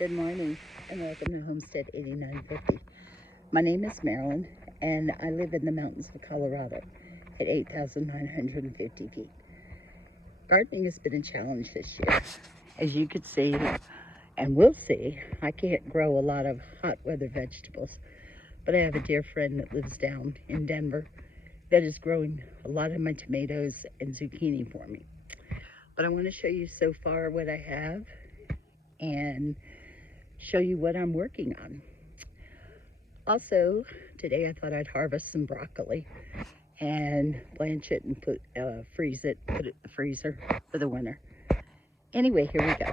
Good morning and welcome to Homestead 8950. My name is Marilyn and I live in the mountains of Colorado at 8,950 feet. Gardening has been a challenge this year. As you could see and will see, I can't grow a lot of hot weather vegetables, but I have a dear friend that lives down in Denver that is growing a lot of my tomatoes and zucchini for me. But I want to show you so far what I have and show you what I'm working on. Also, today I thought I'd harvest some broccoli and blanch it and freeze it, put it in the freezer for the winter. Anyway, here we go.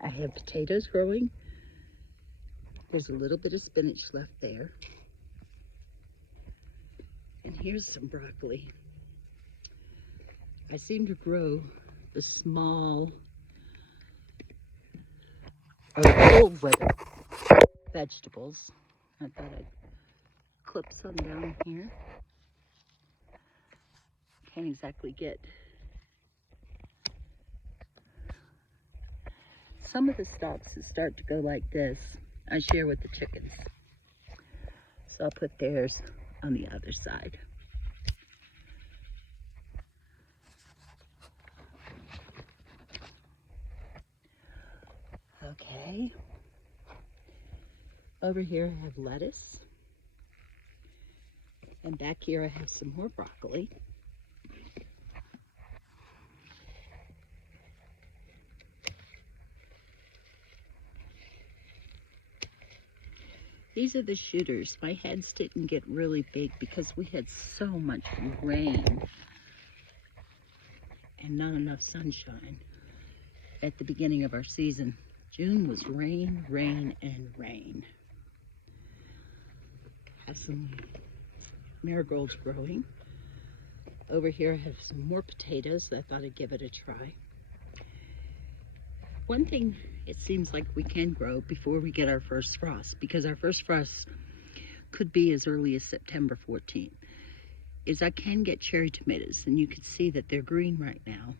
I have potatoes growing. There's a little bit of spinach left there. And here's some broccoli. I seem to grow the small cold weather vegetables. I thought I'd clip some down here. Can't exactly get some of the stalks that start to go like this. I share with the chickens. So I'll put theirs on the other side. Okay. Over here I have lettuce. And back here I have some more broccoli. These are the shooters. My heads didn't get really big because we had so much rain and not enough sunshine at the beginning of our season. June was rain, rain, and rain. Have some marigolds growing. Over here I have some more potatoes that I thought I'd give it a try. One thing it seems like we can grow before we get our first frost, because our first frost could be as early as September 14th, is I can get cherry tomatoes, and you can see that they're green right now.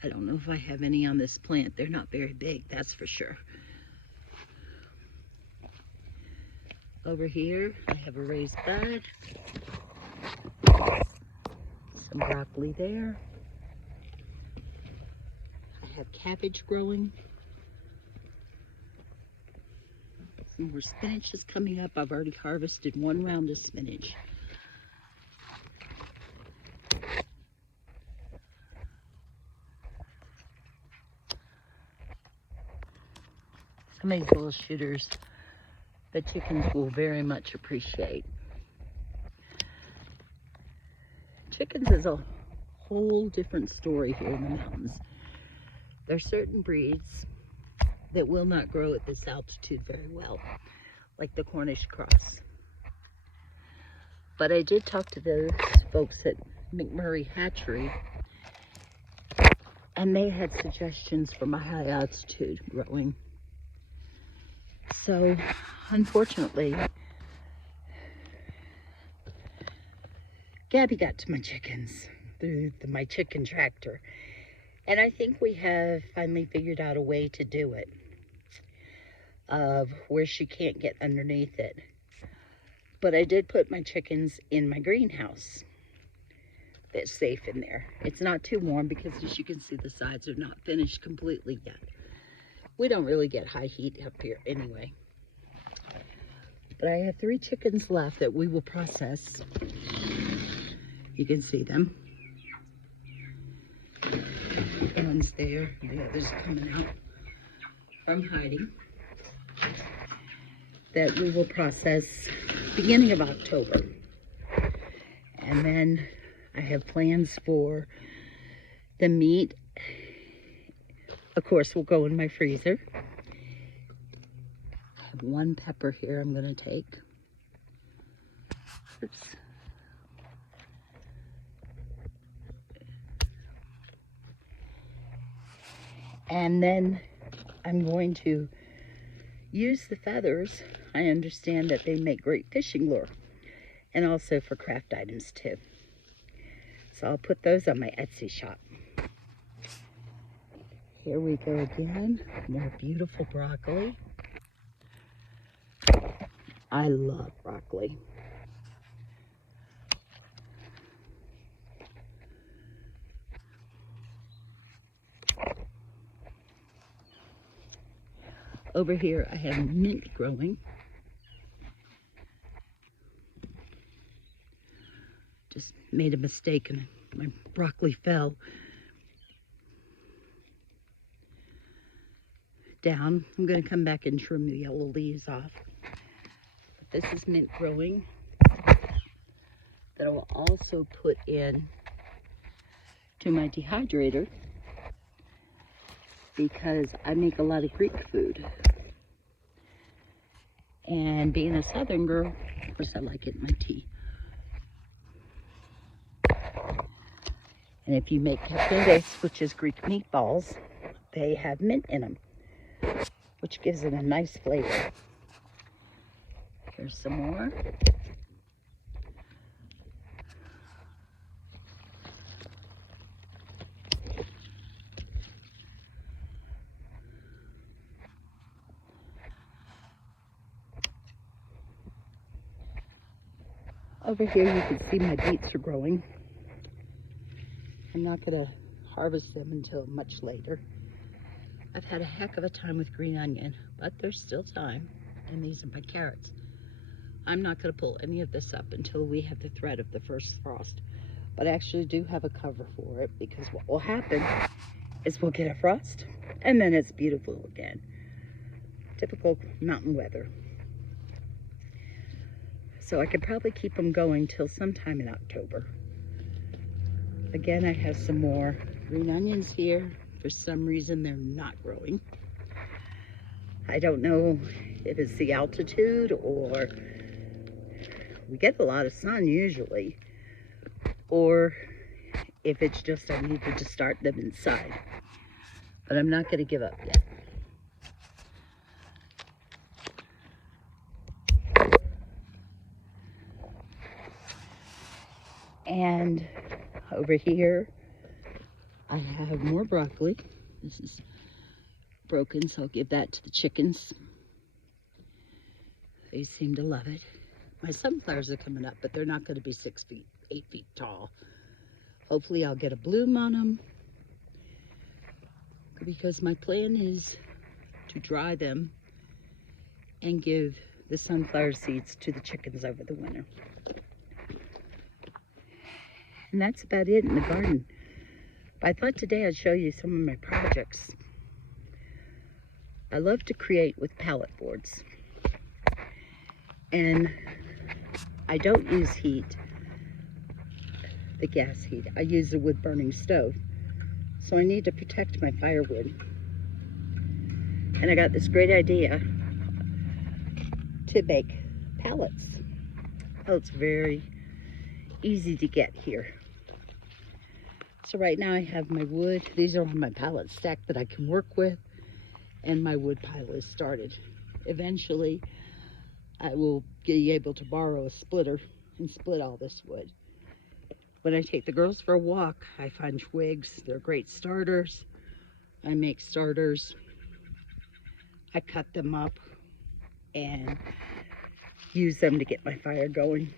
I don't know if I have any on this plant. They're not very big, that's for sure. Over here, I have a raised bed. Some broccoli there. I have cabbage growing. Some more spinach is coming up. I've already harvested one round of spinach. Some of these little shooters the chickens will very much appreciate. Chickens is a whole different story here in the mountains. There's certain breeds that will not grow at this altitude very well, like the Cornish cross. But I did talk to those folks at McMurray Hatchery, and they had suggestions for my high altitude growing. So, unfortunately, Gabby got to my chickens through my chicken tractor. And I think we have finally figured out a way to do it, of where she can't get underneath it. But I did put my chickens in my greenhouse that's safe in there. It's not too warm because, as you can see, the sides are not finished completely yet. We don't really get high heat up here anyway. But I have 3 chickens left that we will process. You can see them. One's there, the others coming out from hiding. That we will process beginning of October. And then I have plans for the meat. Of course, will go in my freezer. I have 1 pepper here I'm going to take. Oops. And then I'm going to use the feathers. I understand that they make great fishing lure, and also for craft items too. So I'll put those on my Etsy shop. Here we go again. More beautiful broccoli. I love broccoli. Over here I have mint growing. Just made a mistake and my broccoli fell down. I'm going to come back and trim the yellow leaves off. But this is mint growing that I will also put in to my dehydrator because I make a lot of Greek food. And being a Southern girl, of course I like it in my tea. And if you make keftedes, which is Greek meatballs, they have mint in them, which gives it a nice flavor. Here's some more. Over here you can see my beets are growing. I'm not going to harvest them until much later. I've had a heck of a time with green onion, but there's still time. And these are my carrots. I'm not going to pull any of this up until we have the threat of the first frost. But I actually do have a cover for it because what will happen is we'll get a frost and then it's beautiful again. Typical mountain weather. So I could probably keep them going till sometime in October. Again, I have some more green onions here. For some reason, they're not growing. I don't know if it's the altitude or we get a lot of sun usually, or if it's just I needed to start them inside. But I'm not going to give up yet. And over here, I have more broccoli. This is broken, so I'll give that to the chickens. They seem to love it. My sunflowers are coming up, but they're not going to be 6 feet, 8 feet tall. Hopefully I'll get a bloom on them, because my plan is to dry them and give the sunflower seeds to the chickens over the winter. And that's about it in the garden. But I thought today I'd show you some of my projects. I love to create with pallet boards. And I don't use heat, the gas heat. I use a wood burning stove. So I need to protect my firewood. And I got this great idea to make pallets. Oh, it's very easy to get here. So right now I have my wood. These are on my pallet stack that I can work with, and my wood pile is started. Eventually, I will be able to borrow a splitter and split all this wood. When I take the girls for a walk, I find twigs. They're great starters. I make starters. I cut them up and use them to get my fire going.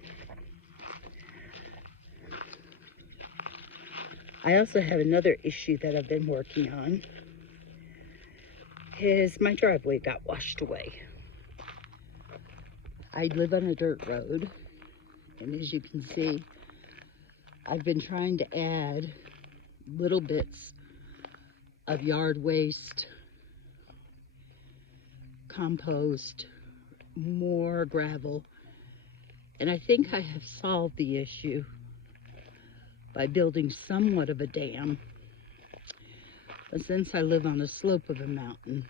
I also have another issue that I've been working on, is my driveway got washed away. I live on a dirt road, and as you can see, I've been trying to add little bits of yard waste, compost, more gravel, and I think I have solved the issue by building somewhat of a dam. But since I live on a slope of a mountain,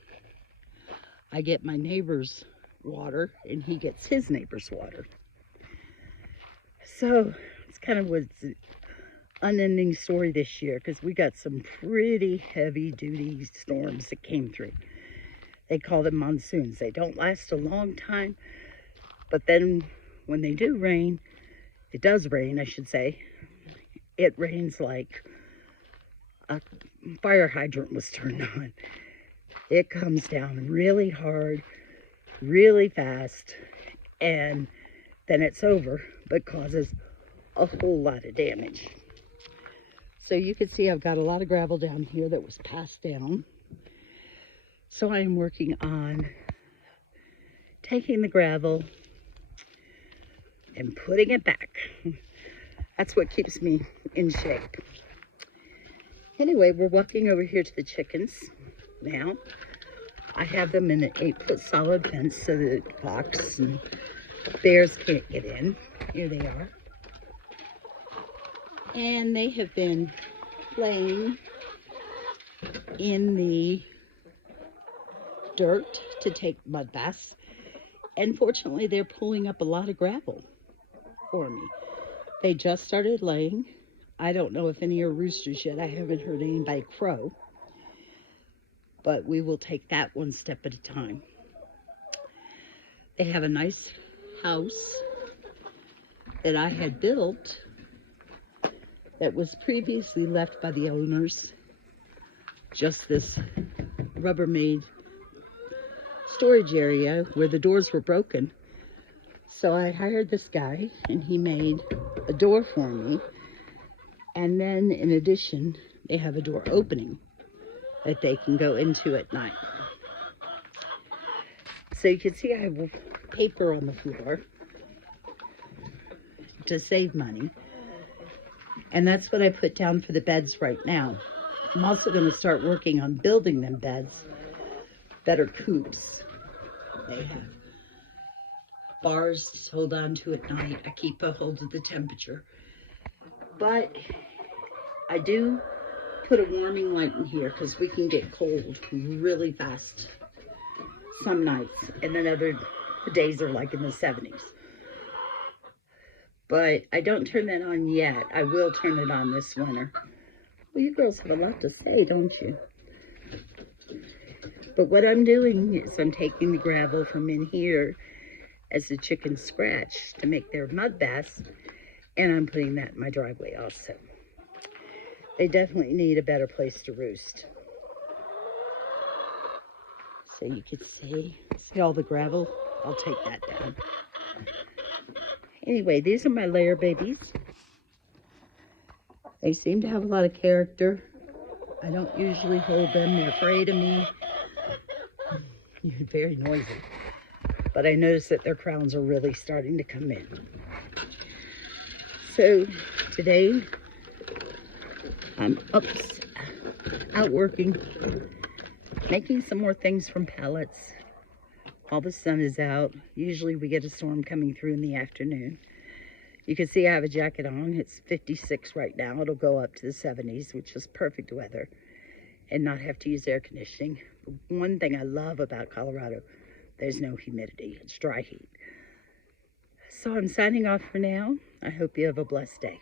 I get my neighbor's water and he gets his neighbor's water. So it's kind of was an unending story this year because we got some pretty heavy duty storms that came through. They call them monsoons. They don't last a long time, but then when they do rain, it does rain, I should say. It rains like a fire hydrant was turned on. It comes down really hard, really fast, and then it's over, but causes a whole lot of damage. So you can see I've got a lot of gravel down here that was passed down. So I am working on taking the gravel and putting it back. That's what keeps me in shape. Anyway, we're walking over here to the chickens now. I have them in an 8-foot solid fence so that fox and bears can't get in. Here they are. And they have been laying in the dirt to take mud baths. And fortunately, they're pulling up a lot of gravel for me. They just started laying. I don't know if any are roosters yet. I haven't heard anybody crow. But we will take that one step at a time. They have a nice house that I had built that was previously left by the owners. Just this Rubbermaid storage area where the doors were broken. So I hired this guy and he made a door for me. And then in addition, they have a door opening that they can go into at night. So you can see I have paper on the floor to save money. And that's what I put down for the beds right now. I'm also going to start working on building them beds, better coops. They have bars to hold on to at night. I keep a hold of the temperature. But I do put a warming light in here because we can get cold really fast some nights. And then other days are like in the 70s. But I don't turn that on yet. I will turn it on this winter. Well, you girls have a lot to say, don't you? But what I'm doing is I'm taking the gravel from in here as the chickens scratch to make their mud baths, and I'm putting that in my driveway also. They definitely need a better place to roost. So you can see all the gravel. I'll take that down. Anyway, these are my layer babies. They seem to have a lot of character. I don't usually hold them. They're afraid of me. You're very noisy. But I noticed that their crowns are really starting to come in. So today, I'm out working, making some more things from pallets. All the sun is out. Usually we get a storm coming through in the afternoon. You can see I have a jacket on. It's 56 right now. It'll go up to the 70s, which is perfect weather, and not have to use air conditioning. But one thing I love about Colorado, there's no humidity. It's dry heat. So I'm signing off for now. I hope you have a blessed day.